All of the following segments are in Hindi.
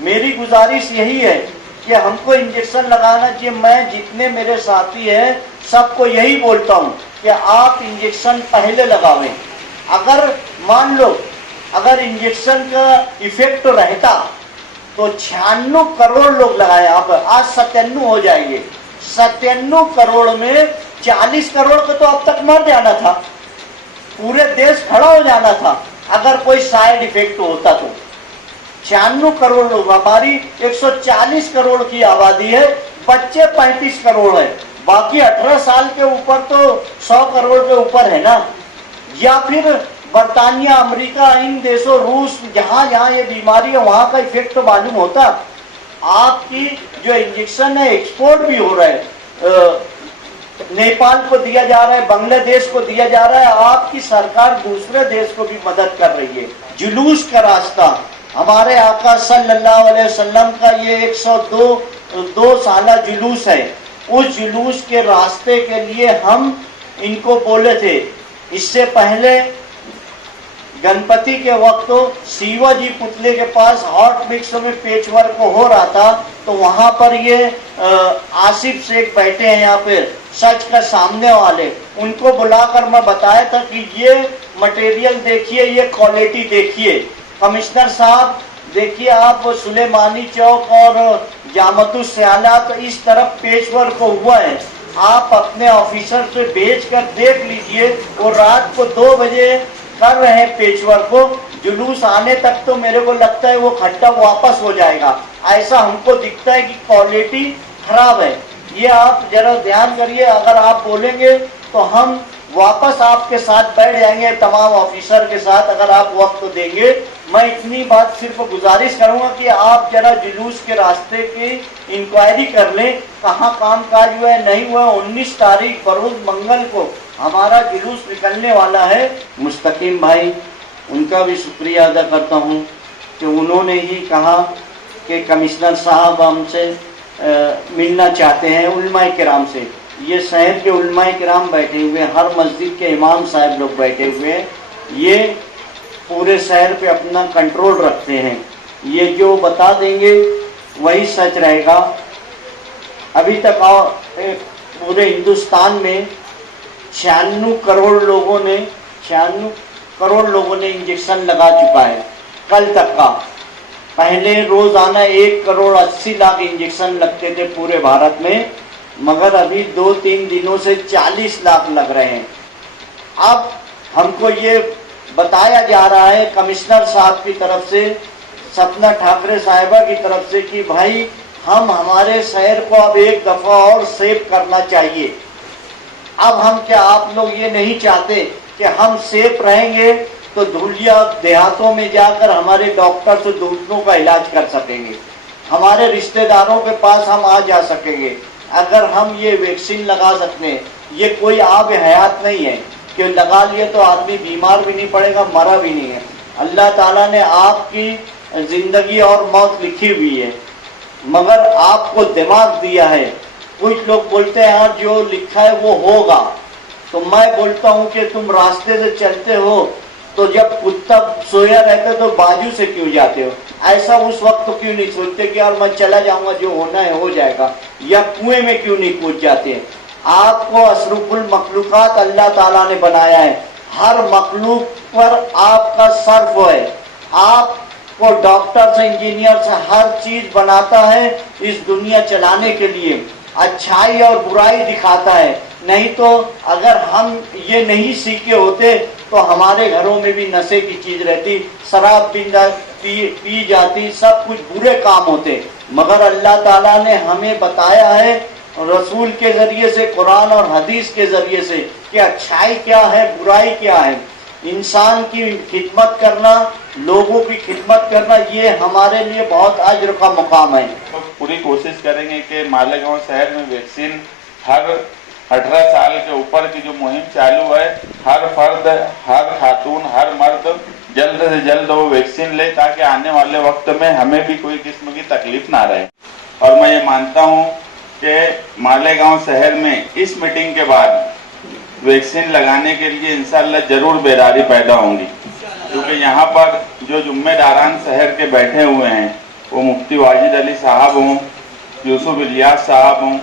मेरी गुजारिश यही है कि हमको इंजेक्शन लगाना चाहिए। मैं जितने मेरे साथी हैं सबको यही बोलता हूँ कि आप इंजेक्शन पहले लगावें। अगर मान लो अगर इंजेक्शन का इफेक्ट रहता तो 96 करोड़ लोग लगाए, आप आज 97 हो जाएंगे। 97 करोड़ में 40 करोड़ को तो अब तक मर जाना था, पूरे देश खड़ा हो जाना था अगर कोई साइड इफेक्ट होता तो। 96 करोड़ लोग, हमारी 140 करोड़ की आबादी है, बच्चे 35 करोड़ है, बाकी 18 साल के ऊपर तो 100 करोड़ के ऊपर है ना। या फिर बर्तानिया, अमेरिका, इन देशों, रूस, जहां जहां ये बीमारी है वहां का इफेक्ट तो मालूम होता। आपकी जो इंजेक्शन है एक्सपोर्ट भी हो रहा है, नेपाल को दिया जा रहा है, बांग्लादेश को दिया जा रहा है। आपकी सरकार दूसरे देश को भी मदद कर रही है। जुलूस का रास्ता, हमारे आका सल्लल्लाहु अलैहि वसल्लम का ये 102 साला जुलूस है। उस जुलूस के रास्ते के लिए हम इनको बोले थे। इससे पहले गणपति के वक्त तो शिवाजी पुतले के पास हॉट मिक्स में पेच वर्क हो रहा था, तो वहां पर ये आसिफ शेख बैठे हैं यहाँ पे, सच का सामने वाले, उनको बुलाकर मैं बताया था कि ये मटेरियल देखिए, ये क्वालिटी देखिए। कमिश्नर साहब देखिए, आप सुलेमानी चौक और जामतुस स्याला तो इस तरफ पेच वर्क हुआ है, आप अपने ऑफिसर से भेज कर देख लीजिए। वो रात को 2 बजे कर रहे हैं पेचवर्क को, जुलूस आने तक तो मेरे को लगता है वो खड्डा वापस हो जाएगा। ऐसा हमको दिखता है कि क्वालिटी खराब है। ये आप जरा ध्यान करिए, अगर आप बोलेंगे तो हम वापस आपके साथ बैठ जाएंगे, तमाम ऑफिसर के साथ, अगर आप वक्त देंगे। मैं इतनी बात सिर्फ गुजारिश करूंगा कि आप जरा जुलूस के रास्ते की इंक्वायरी कर लें, कहाँ काम काज हुआ है नहीं हुआ। 19 तारीख बरोज मंगल को हमारा जुलूस निकलने वाला है। मुस्तकीम भाई, उनका भी शुक्रिया अदा करता हूँ कि उन्होंने ही कहा कि कमिश्नर साहब हमसे मिलना चाहते हैं उलमाए किराम से। ये शहर के उलमाए किराम बैठे हुए हैं, हर मस्जिद के इमाम साहब लोग बैठे हुए हैं, ये पूरे शहर पे अपना कंट्रोल रखते हैं। ये जो बता देंगे वही सच रहेगा। अभी तक पूरे हिंदुस्तान में 96 करोड़ लोगों ने इंजेक्शन लगा चुका है कल तक का। पहले रोजाना 1 करोड़ 80 लाख इंजेक्शन लगते थे पूरे भारत में, मगर अभी 2-3 दिनों से 40 लाख लग रहे हैं। अब हमको ये बताया जा रहा है कमिश्नर साहब की तरफ से, सपना ठाकरे साहिबा की तरफ से, कि भाई हम हमारे शहर को अब एक दफा और सेव करना चाहिए। अब हम क्या, आप लोग ये नहीं चाहते कि हम सेफ रहेंगे तो धुलिया देहातों में जाकर हमारे डॉक्टर से दूसरों का इलाज कर सकेंगे, हमारे रिश्तेदारों के पास हम आ जा सकेंगे। अगर हम ये वैक्सीन लगा सकते हैं, ये कोई आब हयात नहीं है कि लगा लिए तो आदमी बीमार भी नहीं पड़ेगा, मरा भी नहीं है। अल्लाह ताला ने आपकी जिंदगी और मौत लिखी हुई है, मगर आपको दिमाग दिया है। कुछ लोग बोलते हैं यार जो लिखा है वो होगा, तो मैं बोलता हूँ कि तुम रास्ते से चलते हो तो जब कुत्ता सोया रहता तो बाजू से क्यों जाते हो? ऐसा उस वक्त तो क्यों नहीं सोचते कि यार मैं चला जाऊंगा, जो होना है हो जाएगा? या कुएं में क्यों नहीं कूद जाते हैं? आपको अशरफुल मखलूकात अल्लाह ताला ने बनाया है, हर मखलूक पर आपका सर्फ है। आपको डॉक्टर से, इंजीनियर से, हर चीज बनाता है इस दुनिया चलाने के लिए, अच्छाई और बुराई दिखाता है। नहीं तो अगर हम ये नहीं सीखे होते तो हमारे घरों में भी नशे की चीज रहती, शराब पी जाती, सब कुछ बुरे काम होते। मगर अल्लाह ताला ने हमें बताया है रसूल के जरिए से, कुरान और हदीस के जरिए से, कि अच्छाई क्या है, बुराई क्या है। इंसान की खिदमत करना, लोगों की खिदमत करना, ये हमारे लिए बहुत अज्र का मुकाम है। तो पूरी कोशिश करेंगे कि मालेगांव शहर में वैक्सीन हर 18 साल के ऊपर की जो मुहिम चालू है, हर फर्द, हर खातून, हर मर्द जल्द से जल्द वो वैक्सीन ले, ताकि आने वाले वक्त में हमें भी कोई किस्म की तकलीफ ना रहे। और मैं ये मानता हूँ कि मालेगांव शहर में इस मीटिंग के बाद वैक्सीन लगाने के लिए इंशाअल्लाह जरूर बेदारी पैदा होंगी, क्योंकि यहाँ पर जो जिम्मेदारान शहर के बैठे हुए हैं वो मुफ्ती वाजिद अली साहब हों, यूसुफ इलियास साहब हों,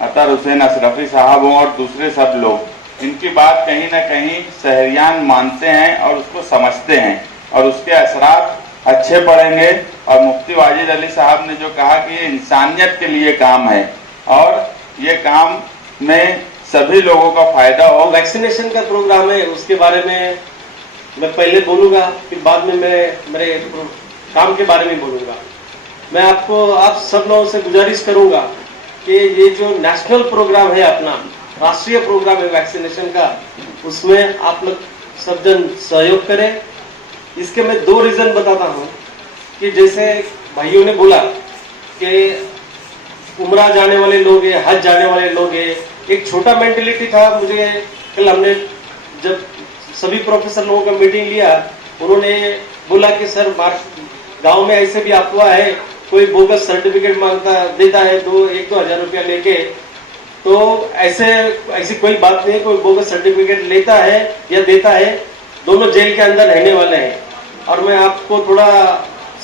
अतर हुसैन अशरफी साहब हों और दूसरे सब लोग, इनकी बात कहीं ना कहीं शहरियान मानते हैं और उसको समझते हैं और उसके असरात अच्छे पड़ेंगे। और मुफ्ती वाजिद अली साहब ने जो कहा कि ये इंसानियत के लिए काम है और ये काम में सभी लोगों का फायदा हो। वैक्सीनेशन का प्रोग्राम है, उसके बारे में मैं पहले बोलूँगा, फिर बाद में मैं मेरे काम के बारे में बोलूँगा। मैं आप सब लोगों से गुजारिश करूँगा कि ये जो नेशनल प्रोग्राम है, अपना राष्ट्रीय प्रोग्राम है वैक्सीनेशन का, उसमें आप लोग सब जन सहयोग करें। इसके मैं 2 रीज़न बताता हूँ कि जैसे भाइयों ने बोला कि उम्रा जाने वाले लोग हैं, हज जाने वाले लोग हैं, एक छोटा मेंटेलिटी था। मुझे कल हमने जब सभी प्रोफेसर लोगों का मीटिंग लिया, उन्होंने बोला कि सर गांव में ऐसे भी अफवाह है, कोई बोगस सर्टिफिकेट देता है 1-2 हज़ार रुपया लेके, तो ऐसी कोई बात नहीं है। कोई बोगस सर्टिफिकेट लेता है या देता है, दोनों जेल के अंदर रहने वाले हैं। और मैं आपको थोड़ा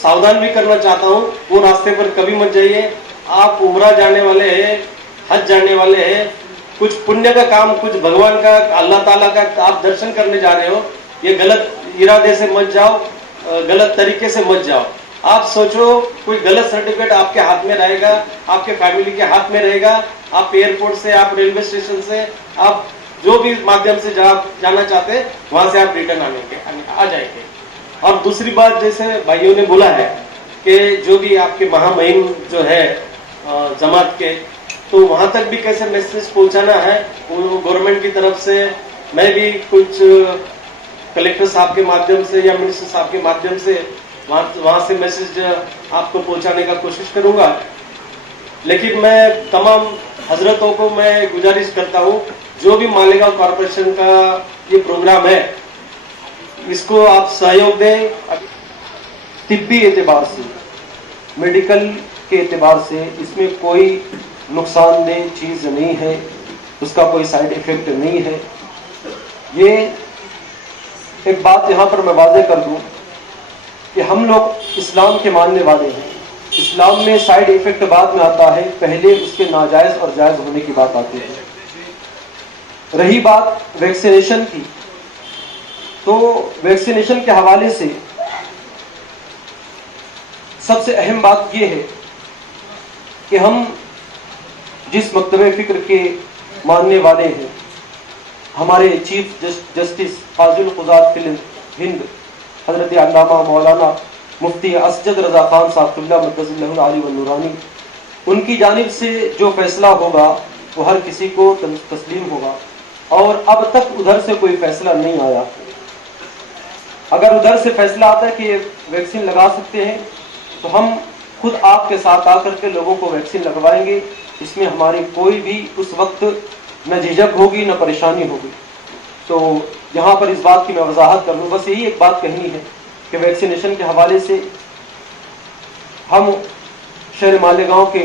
सावधान भी करना चाहता हूँ, वो रास्ते पर कभी मत जाइए। आप उम्रा जाने वाले हैं, हज जाने वाले हैं, कुछ पुण्य का काम, कुछ भगवान का, अल्लाह ताला का आप दर्शन करने जा रहे हो, ये गलत इरादे से मत जाओ, गलत तरीके से मत जाओ। आप सोचो कोई गलत सर्टिफिकेट आपके हाथ में रहेगा, आपके फैमिली के हाथ में रहेगा, आप एयरपोर्ट से, आप रेलवे स्टेशन से, आप जो भी माध्यम से जाना चाहते हैं, वहां से आप रिटर्न आ जाएंगे। और दूसरी बात, जैसे भाइयों ने बोला है कि जो भी आपके महामहिम जो है जमात के, तो वहां तक भी कैसे मैसेज पहुंचाना है, वो गवर्नमेंट की तरफ से मैं भी कुछ कलेक्टर साहब के माध्यम से या मिनिस्टर साहब के माध्यम से वहां से मैसेज आपको पहुंचाने का कोशिश करूंगा। लेकिन मैं तमाम हजरतों को मैं गुजारिश करता हूं, जो भी मालेगांव कॉरपोरेशन का ये प्रोग्राम है, इसको आप सहयोग दें। तिब्बी एतबार से, मेडिकल के एतबार से इसमें कोई नुकसानदेह चीज़ नहीं है, उसका कोई साइड इफेक्ट नहीं है। ये एक बात यहाँ पर मैं वाज़ेह कर दूँ कि हम लोग इस्लाम के मानने वाले हैं। इस्लाम में साइड इफेक्ट बाद में आता है, पहले उसके नाजायज़ और जायज़ होने की बात आती है। रही बात वैक्सीनेशन की, तो वैक्सीनेशन के हवाले से सबसे अहम बात यह है कि हम जिस मकतबे फ़िक्र के मानने वाले हैं, हमारे चीफ जस्टिस फाजिल क़ुज़ात फिल हिंद हज़रत अल्लामा मौलाना मुफ्ती असजद रज़ा ख़ान साहब मद्दज़िल्लहुल आली व नूरानी, उनकी जानिब से जो फैसला होगा वो हर किसी को तस्लीम होगा। और अब तक उधर से कोई फैसला नहीं आया। अगर उधर से फैसला आता है कि वैक्सीन लगा सकते हैं, तो हम खुद आपके साथ आकर के लोगों को वैक्सीन लगवाएंगे। इसमें हमारी कोई भी उस वक्त न झिझक होगी न परेशानी होगी। तो यहाँ पर इस बात की मैं वजाहत कर लूँ, बस यही एक बात कहनी है कि वैक्सीनेशन के हवाले से हम शहर मालेगांव के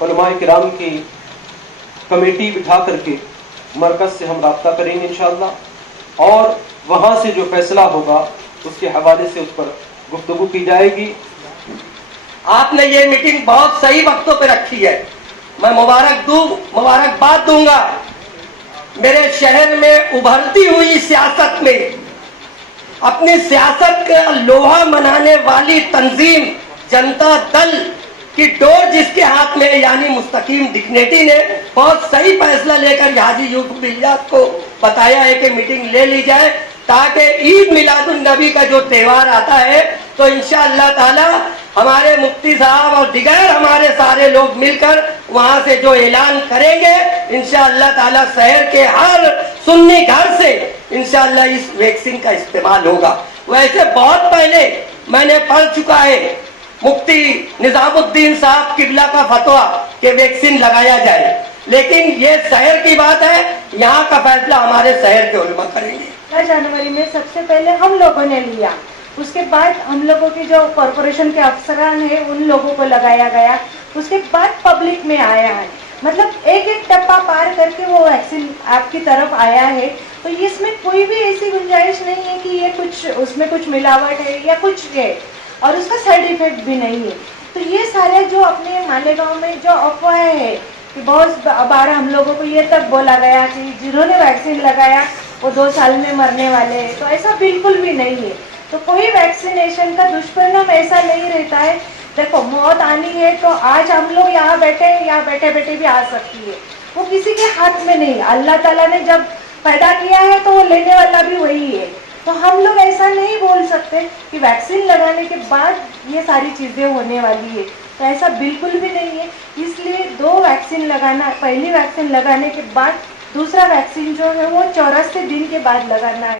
उलमाए किराम की कमेटी बिठा करके मरकज़ से हम राब्ता करेंगे इंशाअल्लाह, और वहाँ से जो फैसला होगा उसके हवाले से उस पर गुफ्तगू की जाएगी। आपने ये मीटिंग बहुत सही वक्तों पे रखी है, मैं मुबारकबाद दूंगा। मेरे शहर में उभरती हुई सियासत में अपनी सियासत का लोहा मनाने वाली तंजीम जनता दल की डोर जिसके हाथ में, यानी मुस्तकीम डिग्नेटी ने बहुत सही फैसला लेकर हाजी यूसुफ इलियास को बताया है कि मीटिंग ले ली जाए, ताकि ईद मिलादुन नबी का जो त्यौहार आता है, तो इंशाअल्लाह ताला हमारे मुफ्ती साहब और दिगर हमारे सारे लोग मिलकर वहां से जो ऐलान करेंगे, इंशाअल्लाह ताला शहर के हर सुन्नी घर से इंशाअल्लाह इस वैक्सीन का इस्तेमाल होगा। वैसे बहुत पहले मैंने पढ़ चुका है मुफ्ती निजामुद्दीन साहब किबला का फतवा कि वैक्सीन लगाया जाए, लेकिन ये शहर की बात है, यहाँ का फैसला हमारे शहर के उलमा करेंगे। जनवरी में सबसे पहले हम लोगों ने लिया, उसके बाद हम लोगों की जो कॉरपोरेशन के अफसरान है उन लोगों को लगाया गया, उसके बाद पब्लिक में आया है। मतलब एक एक डब्बा पार करके वो वैक्सीन आपकी तरफ आया है। तो इसमें कोई भी ऐसी गुंजाइश नहीं है कि ये कुछ उसमें कुछ मिलावट है या कुछ है, और उसका साइड इफेक्ट भी नहीं है। तो ये सारे जो अपने मालेगांव में जो अफवाहें है कि बहुत बार हम लोगों को ये तक बोला गया कि जिन्होंने वैक्सीन लगाया वो 2 साल में मरने वाले हैं, तो ऐसा बिल्कुल भी नहीं है। तो कोई वैक्सीनेशन का दुष्परिणाम ऐसा नहीं रहता है। देखो, मौत आनी है तो आज हम लोग यहाँ बैठे बैठे भी आ सकती है, वो किसी के हाथ में नहीं। अल्लाह ताला ने जब पैदा किया है तो वो लेने वाला भी वही है। तो हम लोग ऐसा नहीं बोल सकते कि वैक्सीन लगाने के बाद ये सारी चीज़ें होने वाली है, तो ऐसा बिल्कुल भी नहीं है। इसलिए 2 वैक्सीन लगाना, पहली वैक्सीन लगाने के बाद दूसरा वैक्सीन जो है वो 84 दिन के बाद लगाना है।